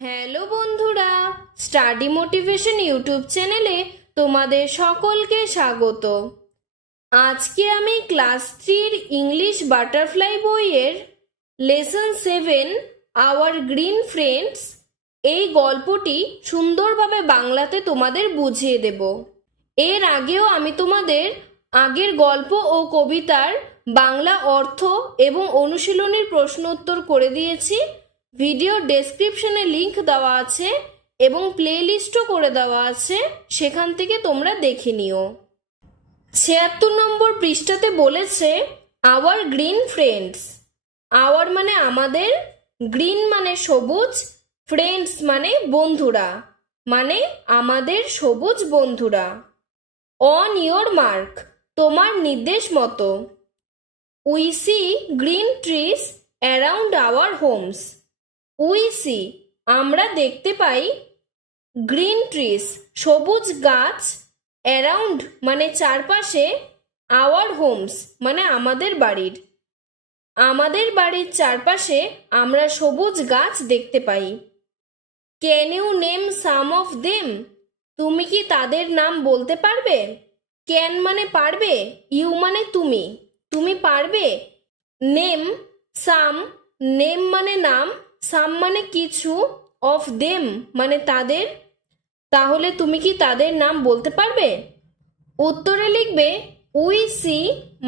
Hello বন্ধুরা, study motivation YouTube চ্যানেলে তোমাদের সকলকে স্বাগত। আজকে আমি ক্লাস 3 ইংলিশ বাটারফ্লাই বইয়ের লেসন 7 আওয়ার গ্রিন ফ্রেন্ডস এই গল্পটি সুন্দরভাবে বাংলাতে তোমাদের বুঝিয়ে দেব। এর আগেও আমি তোমাদের আগের গল্প ও কবিতার বাংলা অর্থ এবং অনুশীলনীর প্রশ্ন উত্তর করে দিয়েছি। ভিডিও ডেসক্রিপশনে লিংক দেওয়া আছে এবং প্লেলিস্টও করে দেওয়া আছে, সেখান থেকে তোমরা দেখে নিও। 76 নম্বর পৃষ্ঠাতে বলেছে আওয়ার গ্রিন ফ্রেন্ডস। আওয়ার মানে আমাদের, গ্রিন মানে সবুজ, ফ্রেন্ডস মানে বন্ধুরা, মানে আমাদের সবুজ বন্ধুরা। অন ইয়োর মার্ক, তোমার নির্দেশ মতো। We see green trees around our homes. We see আমরা দেখতে পাই, গ্রিন ট্রিজ সবুজ গাছ, অ্যারাউন্ড মানে চারপাশে, আওয়ার হোমস মানে আমাদের বাড়ির। আমাদের বাড়ির চারপাশে আমরা সবুজ গাছ দেখতে পাই। Can you name some of them, তুমি কি তাদের নাম বলতে পারবে? ক্যান মানে পারবে, ইউ মানে তুমি, তুমি পারবে। নেম সাম, নেম মানে নাম, সাম মানে কিছু, অফ দেম মানে তাদের, তাহলে তুমি কি তাদের নাম বলতে পারবে? উত্তরে লিখবে উই সি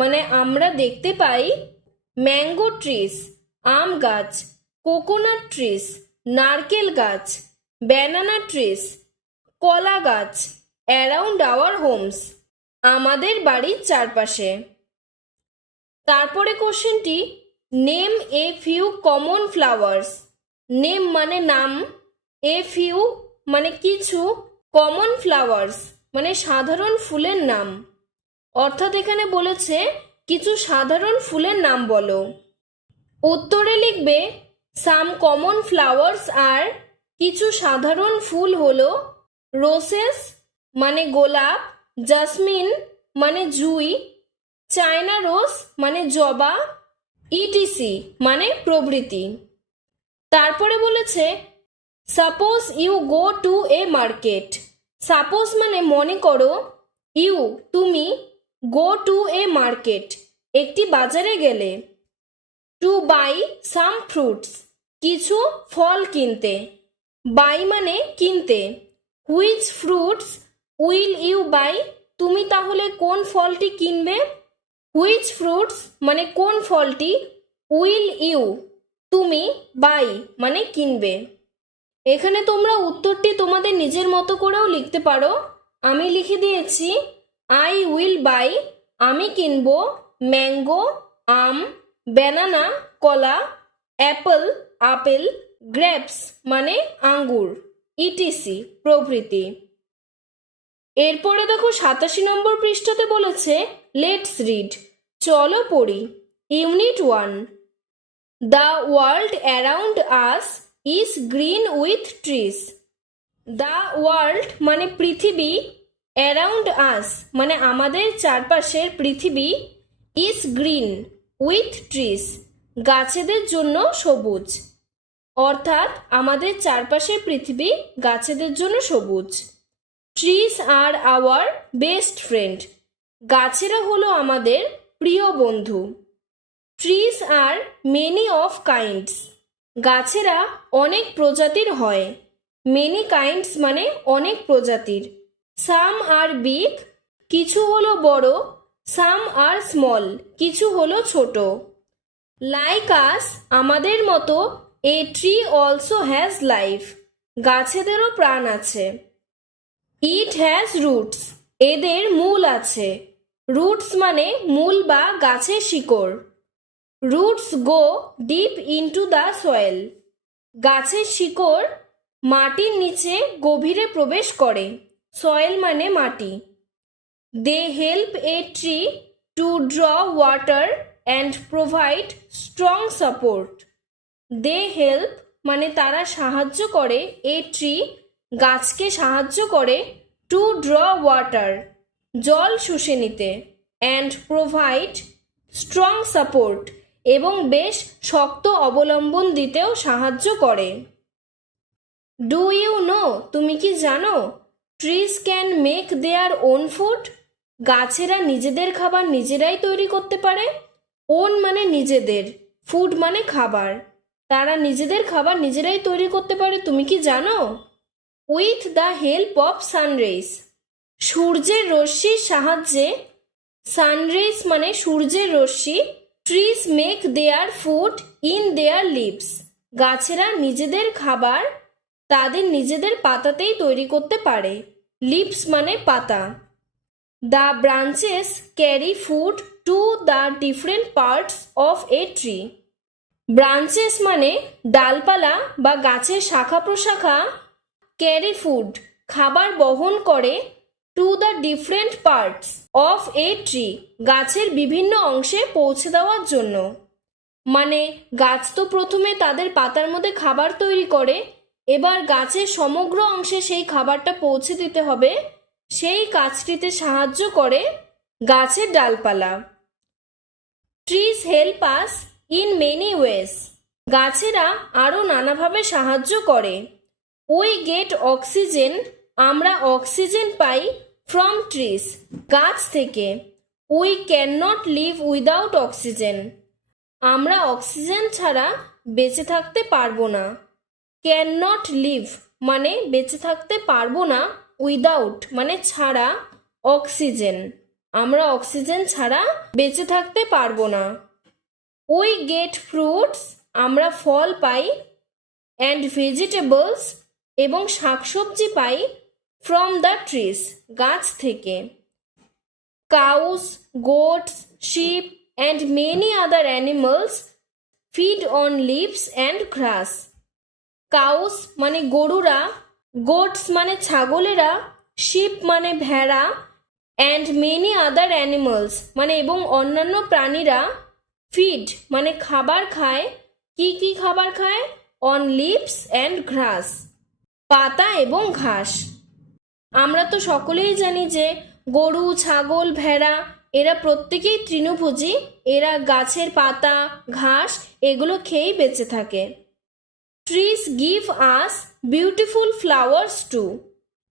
মানে আমরা দেখতে পাই, ম্যাঙ্গো ট্রিজ আম গাছ, কোকোনাট ট্রিজ নারকেল গাছ, ব্যানানা ট্রিজ কলা গাছ, অ্যারাউন্ড আওয়ার হোমস আমাদের বাড়ির চারপাশে। তারপরে কোশ্চেনটি, name a few common flowers. Name মানে নাম, এ ফিউ মানে কিছু, কমন ফ্লাওয়ার্স মানে সাধারণ ফুলের নাম। অর্থাৎ এখানে বলেছে কিছু সাধারণ ফুলের নাম বলো। উত্তরে লিখবে সাম কমন ফ্লাওয়ার্স আর, কিছু সাধারণ ফুল হলো রোসেস মানে গোলাপ, জাসমিন মানে জুঁই, চায়না রোজ মানে জবা, ইটিসি মানে প্রভৃতি। তারপরে বলেছে suppose you go to a market. Suppose মানে মনে করো, ইউ তুমি, গো টু এ মার্কেট একটি বাজারে গেলে। টু বাই সাম ফ্রুটস কিছু ফল কিনতে, বাই মানে কিনতে। Which fruits will you buy, তুমি তাহলে কোন ফলটি কিনবে? হুইচ ফ্রুটস মানে কোন ফলটি, উইল ইউ তুমি, বাই মানে কিনবে। এখানে তোমরা উত্তরটি তোমাদের নিজের মতো করেও লিখতে পারো। আমি লিখে দিয়েছি আই উইল বাই আমি কিনবো, ম্যাঙ্গো আম, ব্যানানা কলা, অ্যাপল আপেল, গ্রেপস মানে আঙ্গুর, ইটিসি প্রভৃতি। এরপরে দেখো 87 নম্বর পৃষ্ঠাতে বলেছে লেটস রিড, চলো পড়ি। Unit 1, the world around us is green with trees. The world মানে পৃথিবী, অ্যারাউন্ড আস মানে আমাদের চারপাশের পৃথিবী, ইজ গ্রিন উইথ ট্রিজ গাছেদের জন্য সবুজ। অর্থাৎ আমাদের চারপাশের পৃথিবী গাছেদের জন্য সবুজ। Trees are our best friend, গাছেরা হলো আমাদের প্রিয় বন্ধু। Trees are many of kinds, গাছেরা অনেক প্রজাতির হয়। মেনি কাইন্ডস মানে অনেক প্রজাতির। সাম আর বিগ, কিছু হলো বড়, সাম আর স্মল কিছু হলো ছোট। লাইক আস আমাদের মতো, a tree also has life গাছেদেরও প্রাণ আছে। ইট হ্যাজ রুটস এদের মূল আছে। রুটস মানে মূল বা গাছের শিকড়। Roots go deep into the soil, গাছের শিকড় মাটির নিচে গভীরে প্রবেশ করে। সয়েল মানে মাটি। They help a tree to draw water and provide strong support. They help মানে তারা সাহায্য করে, এ ট্রি গাছকে সাহায্য করে, টু ড্র ওয়াটার জল শুষে নিতে, অ্যান্ড প্রোভাইড স্ট্রং সাপোর্ট এবং বেশ শক্ত অবলম্বন দিতেও সাহায্য করে। ডু ইউ নো, তুমি কি জানো, trees can make their own food, গাছেরা নিজেদের খাবার নিজেরাই তৈরি করতে পারে। ওন মানে নিজেদের, ফুড মানে খাবার, তারা নিজেদের খাবার নিজেরাই তৈরি করতে পারে, তুমি কি জানো? With the help of sunrays, সূর্যের রশ্মির সাহায্যে, সানরেইজ মানে সূর্যের রশ্মি, trees make their food in their leaves, গাছেরা নিজেদের খাবার তাদের নিজেদের পাতাতেই তৈরি করতে পারে। লিভস মানে পাতা। The branches carry food to the different parts of a tree, branches মানে ডালপালা বা গাছের শাখা প্রশাখা, ক্যারি ফুড খাবার বহন করে, to the different parts of a tree গাছের বিভিন্ন অংশে পৌঁছে দেওয়ার জন্য। মানে গাছ তো প্রথমে তাদের পাতার মধ্যে খাবার তৈরি করে, এবার গাছের সমগ্র অংশে সেই খাবারটা পৌঁছে দিতে হবে, সেই কাজটিতে সাহায্য করে গাছের ডালপালা। Trees help us in many ways, গাছেরা আরও নানাভাবে সাহায্য করে। উই গেট অক্সিজেন, আমরা অক্সিজেন পাই, ফ্রম ট্রিজ গাছ থেকে। We can not live without oxygen, আমরা অক্সিজেন ছাড়া বেঁচে থাকতে পারবো না। ক্যান নট লিভ মানে বেঁচে থাকতে পারবো না, উইদাউট মানে ছাড়া, অক্সিজেন আমরা অক্সিজেন ছাড়া বেঁচে থাকতে পারবো না। উই গেট ফ্রুটস, আমরা ফল পাই, অ্যান্ড ভেজিটেবলস এবং শাকসবজি পাই, ফ্রম দ্য ট্রিজ গাছ থেকে। Cows, goats, sheep and many other animals feed on leaves and grass, cows মানে গরুরা, গোটস মানে ছাগলেরা, শিপ মানে ভেড়া, অ্যান্ড মেনি আদার অ্যানিমালস মানে এবং অন্যান্য প্রাণীরা, ফিড মানে খাবার খায়, কি কি খাবার খায়, অন লিভস অ্যান্ড গ্রাস পাতা এবং ঘাস। আমরা তো সকলেই জানি যে গরু, ছাগল, ভেড়া এরা প্রত্যেকেই তৃণভোজী, এরা গাছের পাতা, ঘাস এগুলো খেয়েই বেঁচে থাকে। Trees give us beautiful flowers too,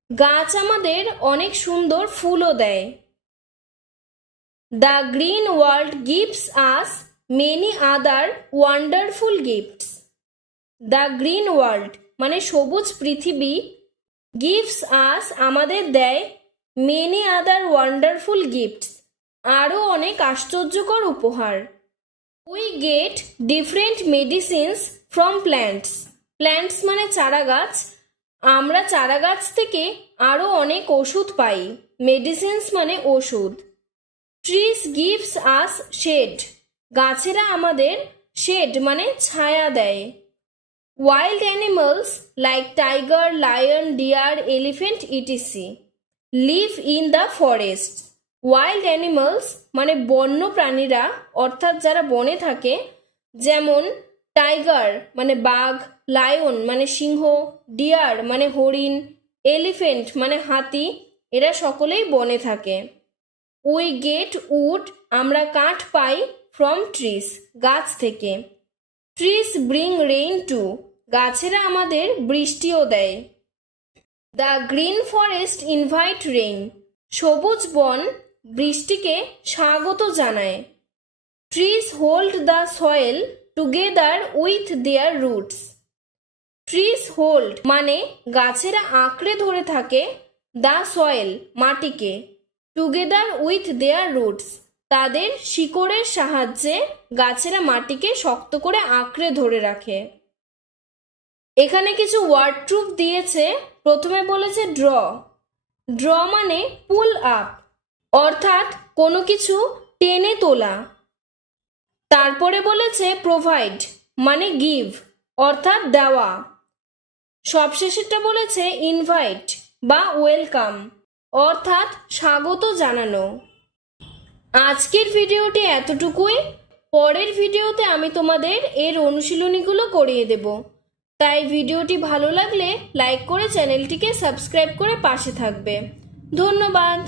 গাছ আমাদের অনেক সুন্দর ফুলও দেয়। The green world gives us many other wonderful gifts, the green world মানে সবুজ পৃথিবী, গিভস আস আমাদের দেয়, মেনি আদার ওয়ান্ডারফুল গিফটস আরও অনেক আশ্চর্যকর উপহার। We get different medicines from plants, plants মানে চারা গাছ, আমরা চারা গাছ থেকে আরও অনেক ওষুধ পাই, মেডিসিনস মানে ওষুধ। ট্রিজ গিভস আস শেড, গাছেরা আমাদের শেড মানে ছায়া দেয়। Wild animals like tiger, lion, deer, elephant ETC live in the forest, wild animals মানে বন্য প্রাণীরা অর্থাৎ যারা বনে থাকে, যেমন টাইগার মানে বাঘ, লায়ন মানে সিংহ, ডিয়ার মানে হরিণ, এলিফ্যান্ট মানে হাতি, এরা সকলেই বনে থাকে। উই গেট উড, আমরা কাঠ পাই, ফ্রম ট্রিজ গাছ থেকে। ট্রিজ ব্রিং রেইন টু, গাছেরা আমাদের বৃষ্টিও দেয়। The green forest invite rain, সবুজ বন বৃষ্টিকে স্বাগত জানায়। Trees hold the soil together with their roots, trees hold মানে গাছেরা আঁকড়ে ধরে থাকে, দ্য সয়েল মাটিকে, টুগেদার উইথ দেয়ার রুটস তাদের শিকড়ের সাহায্যে গাছেরা মাটিকে শক্ত করে আঁকড়ে ধরে রাখে। এখানে কিছু ওয়ার্ড ট্রুথ দিয়েছে। প্রথমে বলেছে ড্র, ড্র মানে পুল আপ অর্থাৎ কোনো কিছু টেনে তোলা। তারপরে বলেছে প্রোভাইড মানে গিভ অর্থাৎ দেওয়া। সবশেষেরটা বলেছে ইনভাইট বা ওয়েলকাম অর্থাৎ স্বাগত জানানো। আজকের ভিডিওটি এতটুকুই, পরের ভিডিওতে আমি তোমাদের এর অনুশীলনীগুলো করিয়ে দেব। তাই ভিডিওটি ভালো লাগলে লাইক করে চ্যানেলটিকে সাবস্ক্রাইব করে পাশে থাকবে। ধন্যবাদ।